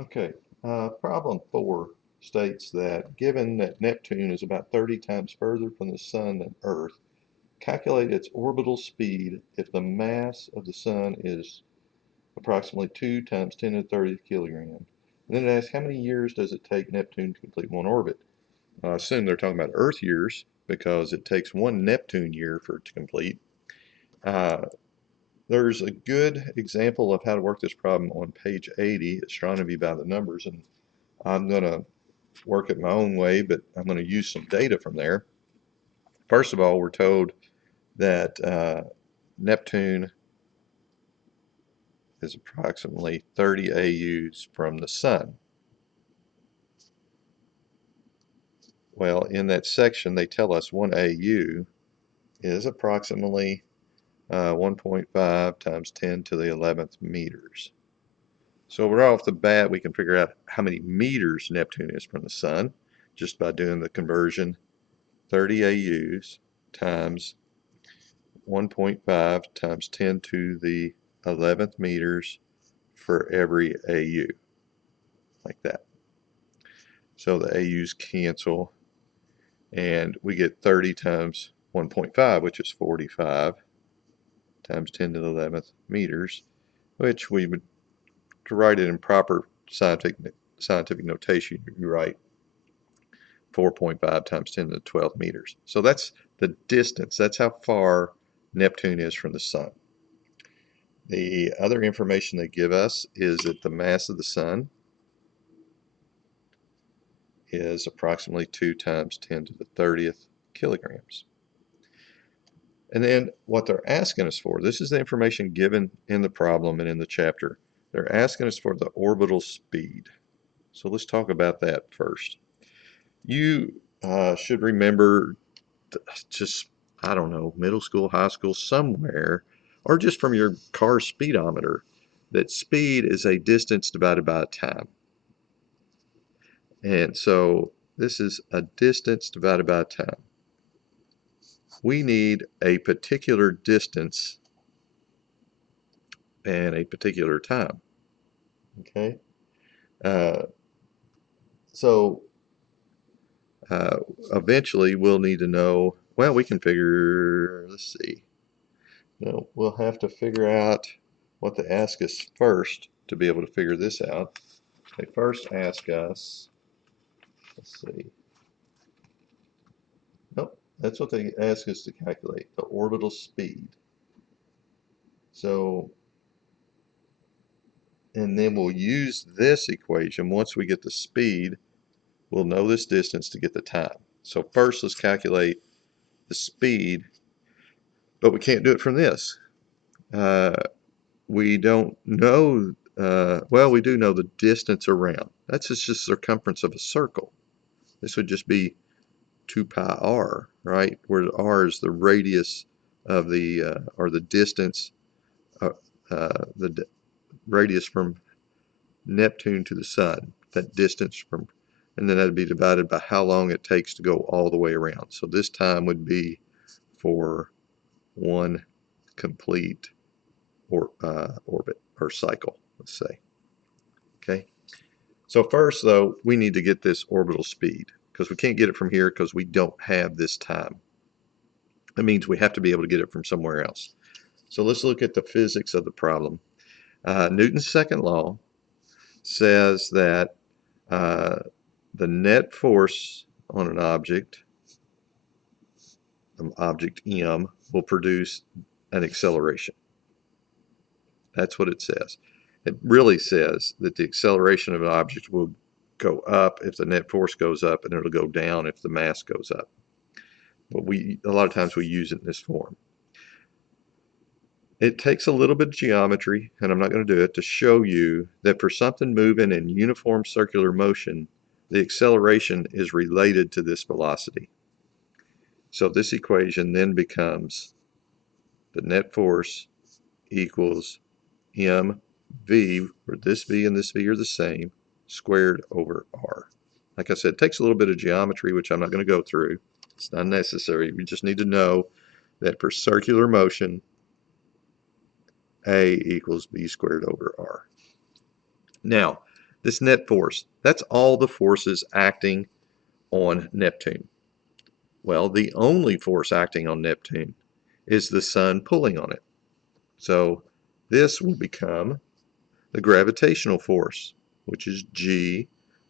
Okay, problem 4 states that given that Neptune is about 30 times further from the Sun than Earth, calculate its orbital speed if the mass of the Sun is approximately 2 times 10 to the 30th kilogram. And then it asks how many years does it take Neptune to complete one orbit? I assume they're talking about Earth years because it takes one Neptune year for it to complete. Uh, there's a good example of how to work this problem on page 80, Astronomy by the Numbers, and I'm going to work it my own way, but I'm going to use some data from there. First of all, we're told that Neptune is approximately 30 AUs from the Sun. Well, in that section, they tell us 1 AU is approximately 1.5 times 10 to the 11th meters. So right off the bat, we can figure out how many meters Neptune is from the Sun just by doing the conversion. 30 AUs times 1.5 times 10 to the 11th meters for every AU, like that. So the AUs cancel, and we get 30 times 1.5, which is 45, times 10 to the 11th meters, which we would, to write it in proper scientific notation, you write 4.5 times 10 to the 12th meters. So that's the distance. That's how far Neptune is from the Sun. The other information they give us is that the mass of the Sun is approximately 2 times 10 to the 30th kilograms. And then what they're asking us for, this is the information given in the problem and in the chapter. They're asking us for the orbital speed. So let's talk about that first. You should remember just, I don't know, middle school, high school, somewhere, or just from your car speedometer, that speed is a distance divided by time. And so this is a distance divided by time. We need a particular distance and a particular time. Okay? Uh, so eventually we'll need to know, well, we can figure, let's see. No, we'll have to figure out what they ask us first to be able to figure this out. They first ask us, let's see. Nope, that's what they ask us to calculate, the orbital speed. So, and then we'll use this equation. Once we get the speed, we'll know this distance to get the time. So first let's calculate the speed, but we can't do it from this. We don't know, well, we do know the distance around. That's just the circumference of a circle. This would just be 2 pi r, right? Where r is the radius of the, or the distance, the radius from Neptune to the Sun, that distance from, and then that'd be divided by how long it takes to go all the way around. So this time would be for one complete orbit or cycle, let's say. Okay. So first, though, we need to get this orbital speed because we can't get it from here because we don't have this time. That means we have to be able to get it from somewhere else. So let's look at the physics of the problem. Newton's second law says that the net force on an object M, will produce an acceleration. That's what it says. It really says that the acceleration of an object will go up if the net force goes up, and it'll go down if the mass goes up. But a lot of times we use it in this form. It takes a little bit of geometry, and I'm not going to do it, to show you that for something moving in uniform circular motion, the acceleration is related to this velocity. So this equation then becomes the net force equals mv, where this v and this v are the same, squared over r. Like I said, it takes a little bit of geometry, which I'm not going to go through. It's not necessary. We just need to know that for circular motion, a equals b squared over r. Now, This net force, that's all the forces acting on Neptune. Well, the only force acting on Neptune is the sun pulling on it. So this will become the gravitational force, which is G,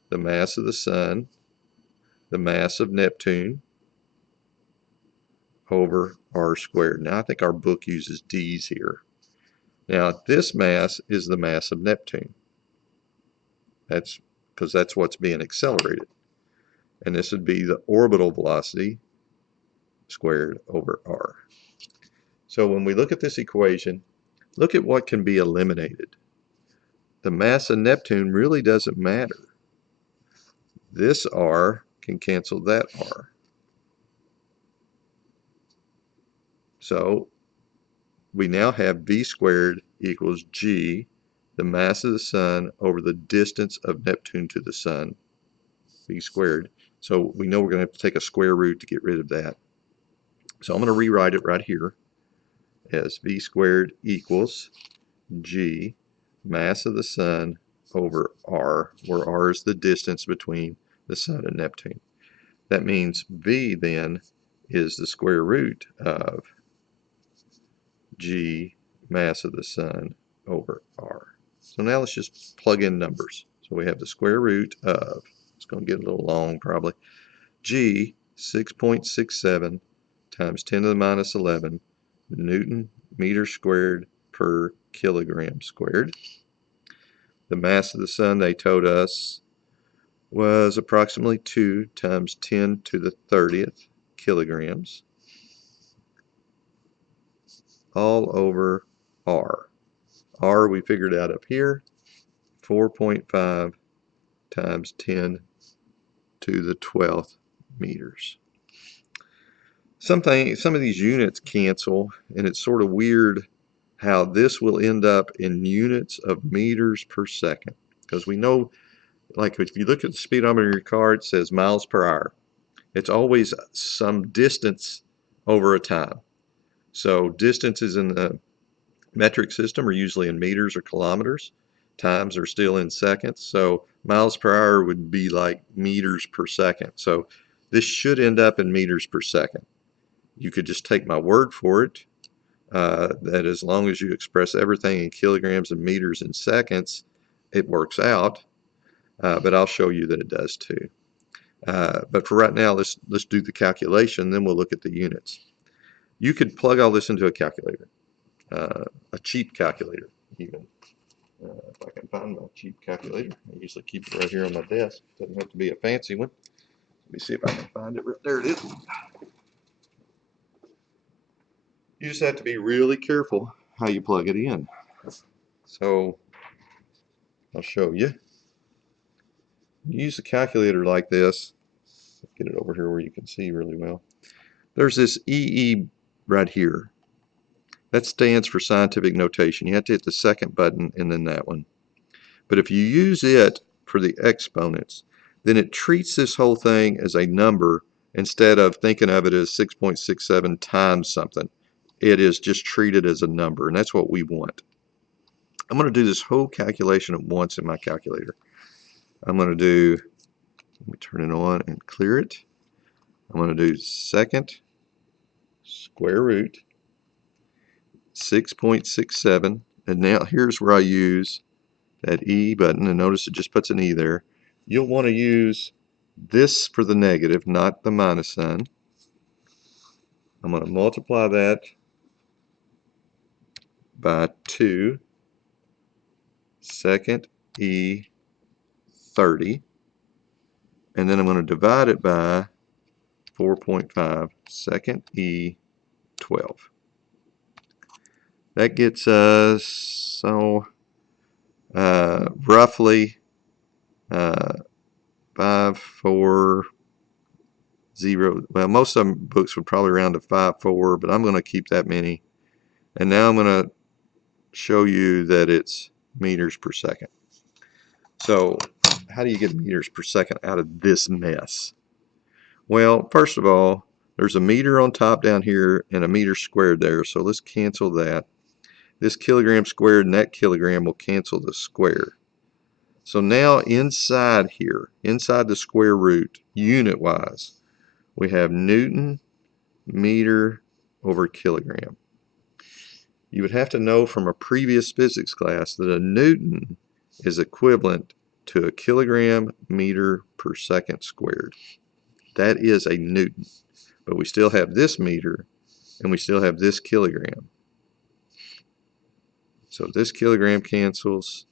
the mass of the sun, the mass of Neptune, over r squared. Now I think our book uses d's here. Now this mass is the mass of Neptune. That's because that's what's being accelerated. And this would be the orbital velocity squared over r. So when we look at this equation, look at what can be eliminated. The mass of Neptune really doesn't matter. This r can cancel that r. So we now have v squared equals g, the mass of the sun, over the distance of Neptune to the sun, v squared. So we know we're going to have to take a square root to get rid of that. So I'm going to rewrite it right here as v squared equals g, mass of the sun, over r, where r is the distance between the sun and Neptune. That means v then is the square root of g, mass of the sun, over r. So now let's just plug in numbers. So we have the square root of, it's going to get a little long probably, g, 6.67 times 10 to the minus 11 Newton meters squared per kilogram squared. The mass of the sun, they told us, was approximately 2 times 10 to the 30th kilograms, all over r. R we figured out up here, 4.5 times 10 to the 12th meters. Some of these units cancel, and it's sort of weird how this will end up in units of meters per second. Because we know, like if you look at the speedometer in your car, it says miles per hour. It's always some distance over a time. So distances in the metric system are usually in meters or kilometers. Times are still in seconds. So miles per hour would be like meters per second. So this should end up in meters per second. You could just take my word for it, that as long as you express everything in kilograms and meters and seconds, it works out. But I'll show you that it does too. But for right now, let's do the calculation, then we'll look at the units. You could plug all this into a calculator, a cheap calculator even. If I can find my cheap calculator. I usually keep it right here on my desk. It doesn't have to be a fancy one. Let me see if I can find it. There it is. You just have to be really careful how you plug it in. So I'll show you. Use a calculator like this. Get it over here where you can see really well. There's this EE right here. That stands for scientific notation. You have to hit the second button and then that one. But if you use it for the exponents, then it treats this whole thing as a number instead of thinking of it as 6.67 times something. It is just treated as a number, and that's what we want. I'm going to do this whole calculation at once in my calculator. I'm going to do, let me turn it on and clear it. I'm going to do second square root 6.67, and now here's where I use that E button, and notice it just puts an E there. You'll want to use this for the negative, not the minus sign. I'm going to multiply that by 2, second E 30, and then I'm going to divide it by 4.5, second E 12. That gets us, so roughly 540. Well, most of them books would probably round to 54, but I'm going to keep that many. And now I'm going to show you that it's meters per second. So how do you get meters per second out of this mess? Well, first of all, there's a meter on top down here and a meter squared there, so let's cancel that. This kilogram squared and that kilogram will cancel the square. So now inside here, inside the square root, unit-wise, we have Newton meter over kilogram. You would have to know from a previous physics class that a Newton is equivalent to a kilogram meter per second squared. That is a Newton. But we still have this meter and we still have this kilogram. So this kilogram cancels.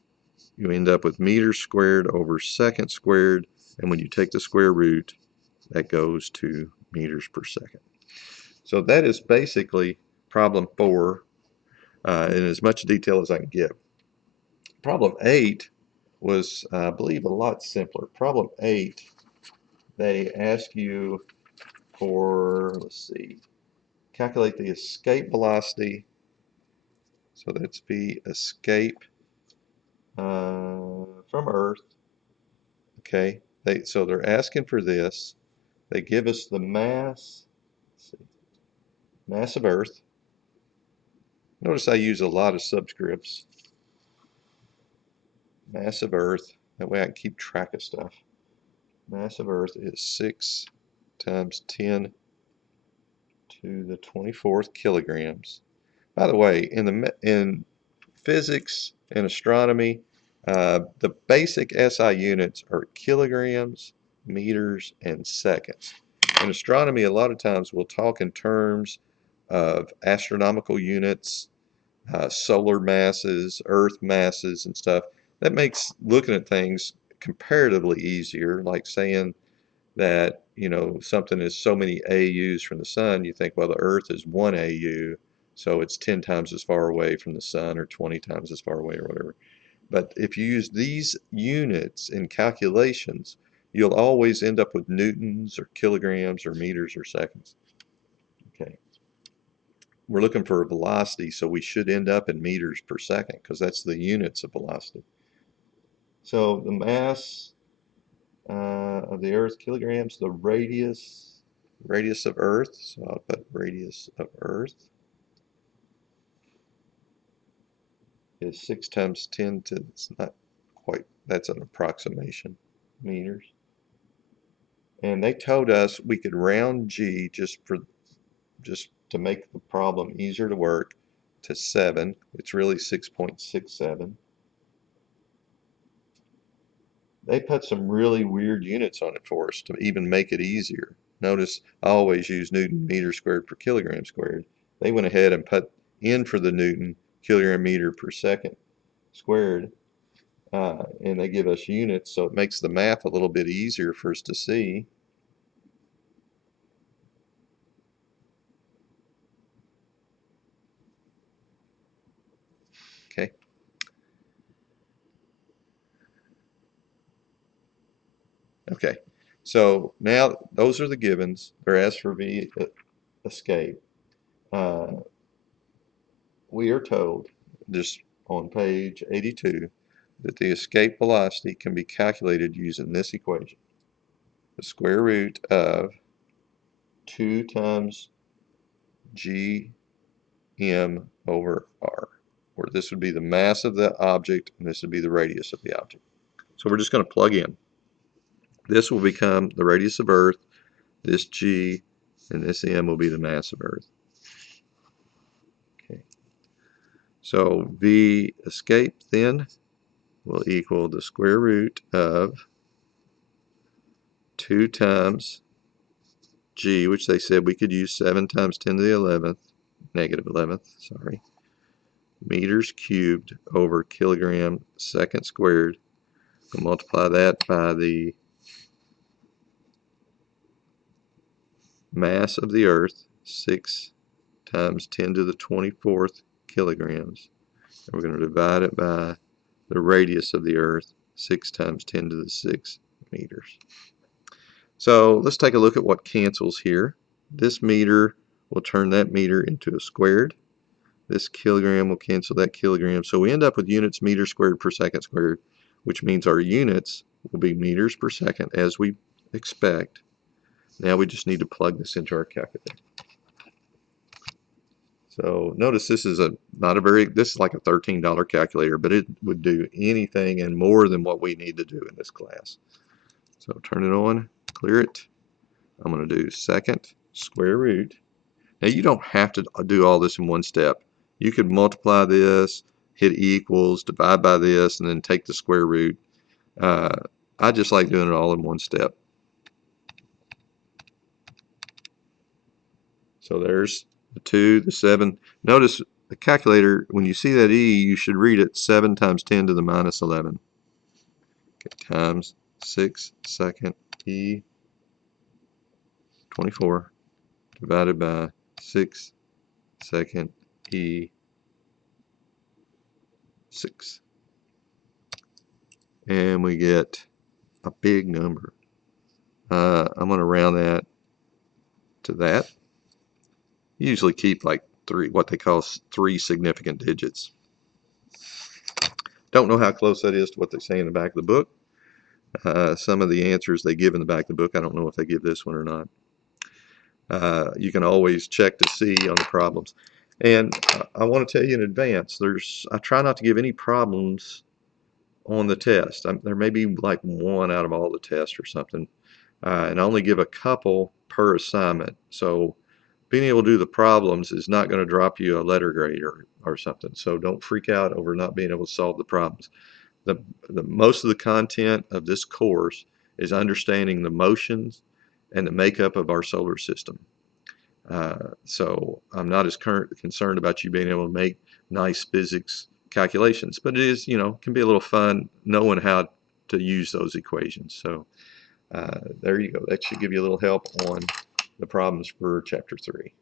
You end up with meters squared over second squared, and when you take the square root, that goes to meters per second. So that is basically problem 4 in as much detail as I can give. Problem 8 was, I believe, a lot simpler. Problem 8, they ask you for, let's see, calculate the escape velocity. So that's the escape from Earth. Okay, so they're asking for this. They give us the mass, let's see, mass of Earth. Notice I use a lot of subscripts. Mass of Earth, that way I can keep track of stuff. Mass of Earth is 6 times 10 to the 24th kilograms. By the way, in physics and astronomy, the basic SI units are kilograms, meters, and seconds. In astronomy, a lot of times we'll talk in terms of astronomical units, solar masses, Earth masses, and stuff. That makes looking at things comparatively easier, like saying that, you know, something is so many AUs from the sun. You think, well, the Earth is 1 AU, so it's 10 times as far away from the sun or 20 times as far away or whatever. But if you use these units in calculations, you'll always end up with newtons or kilograms or meters or seconds. Okay. We're looking for a velocity, so we should end up in meters per second because that's the units of velocity. So the mass of the Earth, kilograms, the radius of Earth, so I'll put radius of Earth is 6 times 10 to, it's not quite, that's an approximation, meters. And they told us we could round G just to make the problem easier to work to 7. It's really 6.67. They put some really weird units on it for us to even make it easier. Notice I always use Newton meter squared per kilogram squared. They went ahead and put in for the Newton kilogram meter per second squared, and they give us units, so it makes the math a little bit easier for us to see. Okay. Okay. So now those are the givens. They're asked for V escape. We are told, just on page 82, that the escape velocity can be calculated using this equation. The square root of 2 times gm over r, where this would be the mass of the object and this would be the radius of the object. So we're just going to plug in. This will become the radius of Earth, this g, and this m will be the mass of Earth. Okay. So V escape then will equal the square root of 2 times g, which they said we could use 7 times 10 to the 11th, negative 11th, sorry, meters cubed over kilogram second squared. We'll multiply that by the mass of the Earth, 6 times 10 to the 24th kilograms. And we're going to divide it by the radius of the Earth, 6 times 10 to the 6 meters. So let's take a look at what cancels here. This meter will turn that meter into a squared. This kilogram will cancel that kilogram. So we end up with units meters squared per second squared, which means our units will be meters per second as we expect. Now we just need to plug this into our calculator. So notice this is this is like a $13 calculator, but it would do anything and more than what we need to do in this class. So turn it on, clear it. I'm going to do second square root. Now you don't have to do all this in one step. You could multiply this, hit equals, divide by this, and then take the square root. I just like doing it all in one step. So there's the 2, the 7. Notice the calculator, when you see that E, you should read it 7 times 10 to the minus 11. Okay, times 6 second E 24 divided by 6 second E 6. And we get a big number. I'm going to round that to that. Usually keep like what they call 3 significant digits. Don't know how close that is to what they say in the back of the book. Some of the answers they give in the back of the book, I don't know if they give this one or not. You can always check to see on the problems. And I want to tell you in advance, I try not to give any problems on the test. There may be like one out of all the tests or something. And I only give a couple per assignment. So being able to do the problems is not going to drop you a letter grade or something. So don't freak out over not being able to solve the problems. The most of the content of this course is understanding the motions and the makeup of our solar system. So I'm not as concerned about you being able to make nice physics calculations, but it is, can be a little fun knowing how to use those equations. So there you go. That should give you a little help on the problems for Chapter 3.